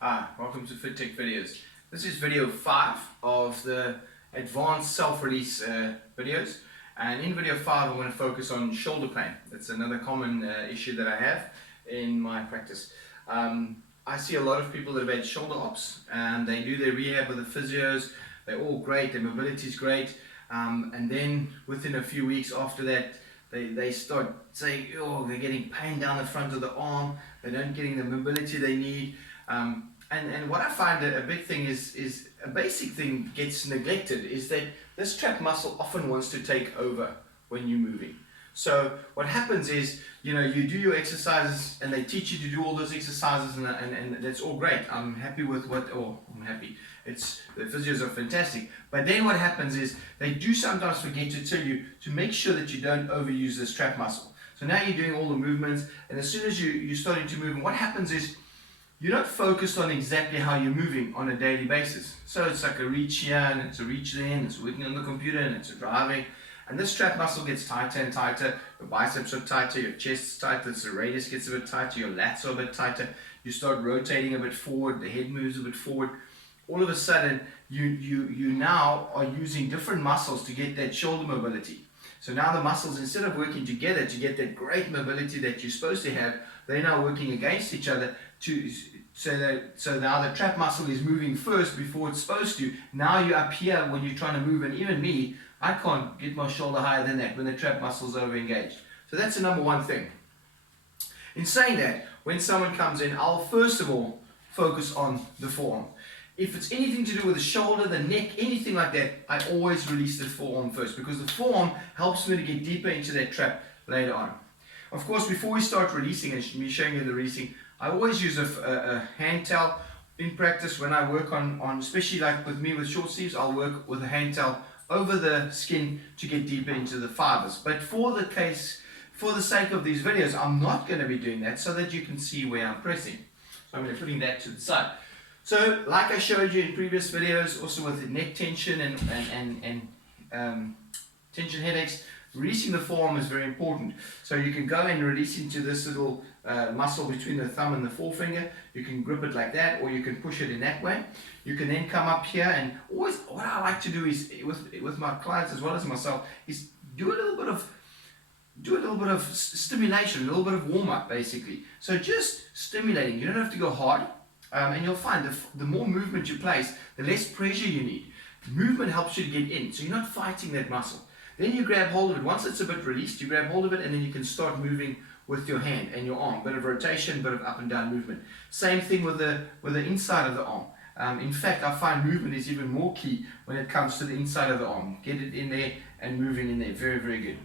Hi, welcome to FitTech Videos. This is video 5 of the advanced self-release videos, and in video 5 I'm going to focus on shoulder pain. That's another common issue that I have in my practice. I see a lot of people that have had shoulder ops and they do their rehab with the physios. They're all great, their mobility is great, and then within a few weeks after that they start saying, oh, they're getting pain down the front of the arm, they don't getting the mobility they need. And what I find a big thing is a basic thing gets neglected, is that this trap muscle often wants to take over when you're moving. So what happens is, you do your exercises and they teach you to do all those exercises, and that's all great. I'm happy with I'm happy. The physios are fantastic. But then what happens is they do sometimes forget to tell you to make sure that you don't overuse this trap muscle. So now you're doing all the movements, and as soon as you're starting to move, and what happens is you're not focused on exactly how you're moving on a daily basis. So it's like a reach here, and it's a reach there, and it's working on the computer, and it's a driving. And this trap muscle gets tighter and tighter. Your biceps are tighter, your chest's tighter, so the radius gets a bit tighter, your lats are a bit tighter. You start rotating a bit forward, the head moves a bit forward. All of a sudden, you now are using different muscles to get that shoulder mobility. So now the muscles, instead of working together to get that great mobility that you're supposed to have, they're now working against each other so now the trap muscle is moving first before it's supposed to. Now you're up here when you're trying to move, and even me, I can't get my shoulder higher than that when the trap muscle's over engaged. So that's the number one thing. In saying that, when someone comes in, I'll first of all focus on the forearm. If it's anything to do with the shoulder, the neck, anything like that, I always release the forearm first, because the forearm helps me to get deeper into that trap later on. Of course, before we start releasing and me showing you the releasing, I always use a hand towel in practice when I work on, especially like with me with short sleeves, I'll work with a hand towel over the skin to get deeper into the fibers. But for the sake of these videos, I'm not going to be doing that so that you can see where I'm pressing. So I'm going to putting that to the side. So like I showed you in previous videos, also with the neck tension and tension headaches, releasing the forearm is very important. So you can go and release into this little muscle between the thumb and the forefinger. You can grip it like that, or you can push it in that way. You can then come up here, and always what I like to do is with my clients as well as myself is do a little bit of stimulation, a little bit of warm up basically. So just stimulating. You don't have to go hard, and you'll find the more movement you place, the less pressure you need. Movement helps you to get in, so you're not fighting that muscle. Then you grab hold of it. Once it's a bit released, you grab hold of it, and then you can start moving with your hand and your arm. Bit of rotation, bit of up and down movement. Same thing with the inside of the arm. In fact, I find movement is even more key when it comes to the inside of the arm. Get it in there and moving in there. Very, very good.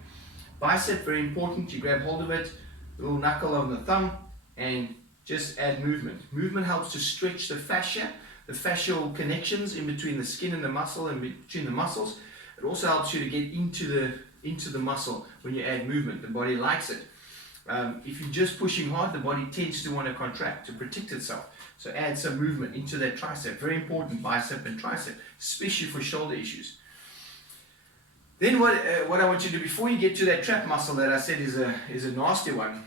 Bicep, very important. You grab hold of it, little knuckle on the thumb, and just add movement. Movement helps to stretch the fascia, the fascial connections in between the skin and the muscle, and between the muscles. It also helps you to get into the muscle when you add movement. The body likes it. If you're just pushing hard, the body tends to want to contract to protect itself. So add some movement into that tricep. Very important, bicep and tricep, especially for shoulder issues. Then what I want you to do before you get to that trap muscle that I said is a nasty one.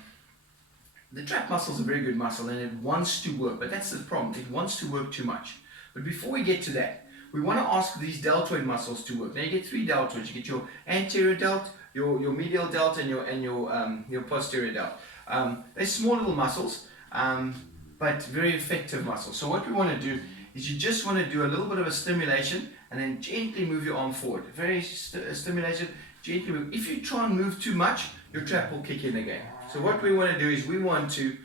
The trap muscle is a very good muscle, and it wants to work, but that's the problem. It wants to work too much. But before we get to that, we want to ask these deltoid muscles to work. Now you get three deltoids. You get your anterior delt, your medial delt, and your posterior delt. They're small little muscles, but very effective muscles. So what we want to do is you just want to do a little bit of a stimulation, and then gently move your arm forward. Very stimulation, gently move. If you try and move too much, your trap will kick in again. So what we want to do is we want to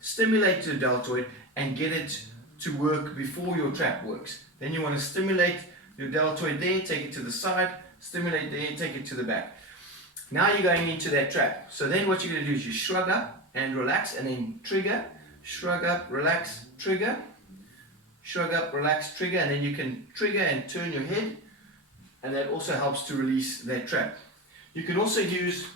stimulate the deltoid and get it to work before your trap works. Then you want to stimulate your deltoid there, take it to the side, stimulate there, take it to the back. Now you're going into that trap. So then what you're going to do is you shrug up and relax, and then trigger, shrug up, relax, trigger, shrug up, relax, trigger, and then you can trigger and turn your head, and that also helps to release that trap. You can also use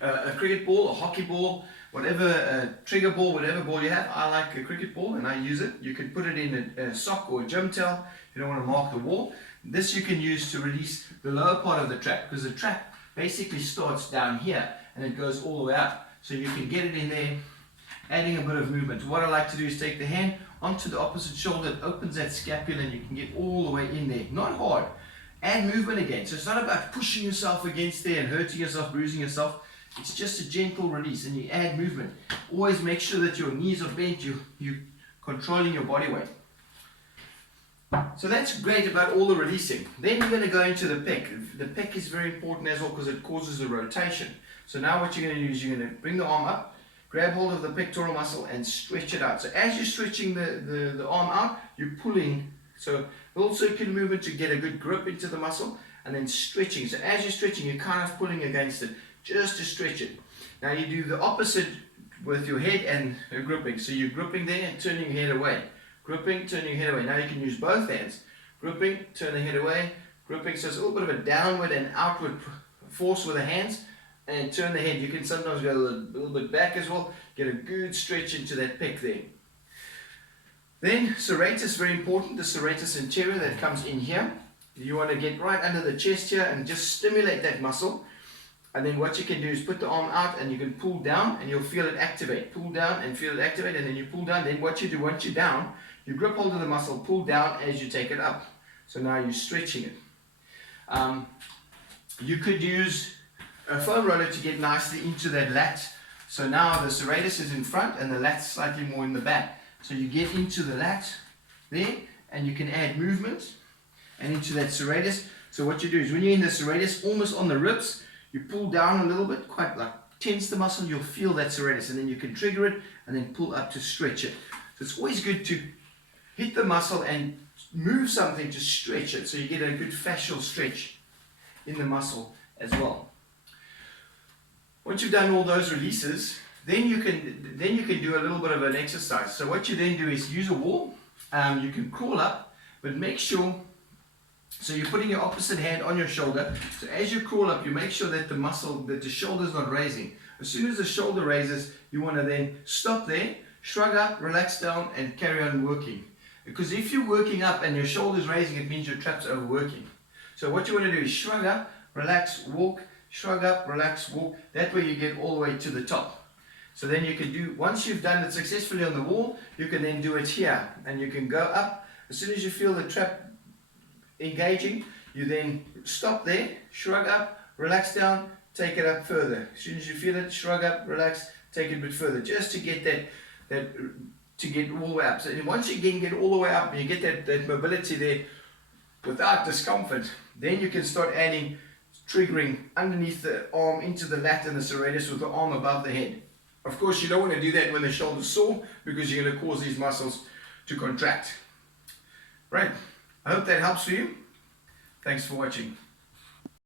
a cricket ball, a hockey ball, whatever trigger ball, whatever ball you have. I like a cricket ball and I use it. You can put it in a sock or a gym towel if you don't want to mark the wall. This you can use to release the lower part of the trap, because the trap basically starts down here and it goes all the way up. So you can get it in there adding a bit of movement. What I like to do is take the hand onto the opposite shoulder, it opens that scapula and you can get all the way in there. Not hard. Add movement again. So it's not about pushing yourself against there and hurting yourself, bruising yourself. It's just a gentle release and you add movement. Always make sure that your knees are bent, you're controlling your body weight. So that's great about all the releasing. Then you're going to go into the pec. The pec is very important as well because it causes a rotation. So now what you're going to do is you're going to bring the arm up, grab hold of the pectoral muscle and stretch it out. So as you're stretching the arm out, you're pulling. So a little circular movement to get a good grip into the muscle and then stretching. So as you're stretching, you're kind of pulling against it just to stretch it. Now you do the opposite with your head and gripping. So you're gripping there and turning your head away. Gripping, turning your head away. Now you can use both hands. Gripping, turn the head away. Gripping, so it's a little bit of a downward and outward force with the hands. And turn the head. You can sometimes go a little bit back as well. Get a good stretch into that pec there. Then serratus, very important. The serratus anterior that comes in here. You want to get right under the chest here and just stimulate that muscle. And then what you can do is put the arm out and you can pull down and you'll feel it activate. Pull down and feel it activate, and then you pull down. Then what you do once you're down, you grip hold of the muscle, pull down as you take it up. So now you're stretching it. You could use a foam roller to get nicely into that lat. So now the serratus is in front and the lat's slightly more in the back. So you get into the lat there and you can add movement and into that serratus. So what you do is when you're in the serratus, almost on the ribs, you pull down a little bit, quite like tense the muscle, you'll feel that serratus, and then you can trigger it and then pull up to stretch it. So it's always good to hit the muscle and move something to stretch it, so you get a good fascial stretch in the muscle as well. Once you've done all those releases, then you can do a little bit of an exercise. So what you then do is use a wall. You can crawl up, but make sure, so you're putting your opposite hand on your shoulder. So as you crawl up, you make sure that the shoulder's not raising. As soon as the shoulder raises, you want to then stop there, shrug up, relax down, and carry on working. Because if you're working up and your shoulder's raising, it means your trap's overworking. So what you want to do is shrug up, relax, walk, shrug up, relax, walk. That way you get all the way to the top. So then you can do, once you've done it successfully on the wall, you can then do it here. And you can go up. As soon as you feel the trap engaging, you then stop there, shrug up, relax down, take it up further. As soon as you feel it, shrug up, relax, take it a bit further, just to get to get all the way up. So once you get all the way up and you get that mobility there without discomfort, then you can start adding, triggering underneath the arm into the lat and the serratus with the arm above the head. Of course, you don't want to do that when the shoulder's sore because you're going to cause these muscles to contract. Right. I hope that helps for you. Thanks for watching.